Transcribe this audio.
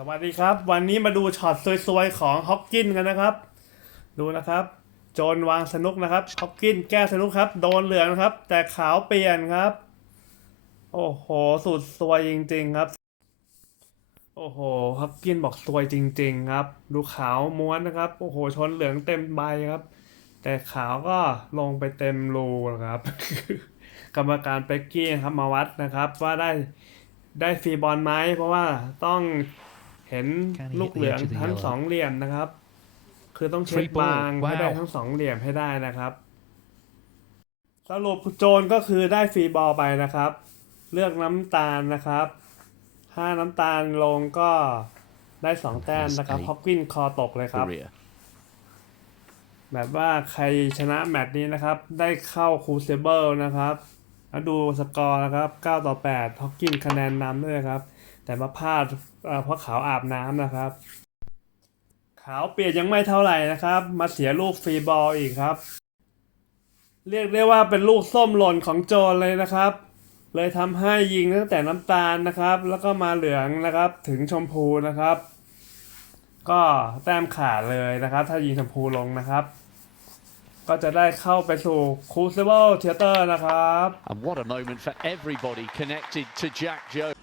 สวัสดีครับ วันนี้มาดูช็อตสวยๆของฮอกกินกันนะครับ ดูนะครับ โจนวางสนุกนะครับฮอกกินแก้สนุกครับ โดนเหลืองครับ แต่ขาวเปลี่ยนครับ โอ้โหสุดสวยจริง ๆครับ โอ้โหฮอกกินบอกสวยจริง ๆ ครับ ดูขาวม้วนนะครับ โอ้โหชนเหลืองเต็มใบครับ แต่ขาวก็ลงไปเต็มรูนะครับ กรรมการเป็กกี้ครับมาวัดนะครับ ว่าได้ได้ฟรีบอลไหมเพราะว่าต้อง เห็น Can he ลู hit ก the เหลือง edge of the ทั้ง yellow? สองเหลี่ยมนะครับ คือต้องเช็ค Free ball บางให้ได้ Wow ทั้งสองเหลี่ยมให้ได้นะครับ สรุปโจนก็คือได้ฟรีบอลไปนะครับ เลือกน้ำตาลนะครับ ถ้าน้ำตาลลงก็ได้สองแต้มนะครับ Has ฮอกกินคอตกเลยครับ career. แบบว่าใครชนะแมตช์นี้นะครับ ได้เข้าคูเซเบิลนะครับแล้วดูสกอร์นะครับ 9 ต่อ 8ฮอกกินคะแนนนำด้วยครับ แต่มาพลาดเพราะขาวอาบน้ำนะครับ ขาวเปลี่ยนยังไม่เท่าไหร่นะครับ มาเสียลูกฟรีบอลอีกครับ เรียกได้ว่าเป็นลูกส้มหล่นของโจนเลยนะครับ เลยทำให้ยิงตั้งแต่น้ำตาลนะครับ แล้วก็มาเหลืองนะครับถึงชมพูนะครับ ก็แต้มขาดเลยนะครับ ถ้ายิงชมพูลงนะครับก็จะได้เข้าไปสู่คูเซเบิลเทเตอร์นะครับ And what a moment for everybody connected to Jack Joe.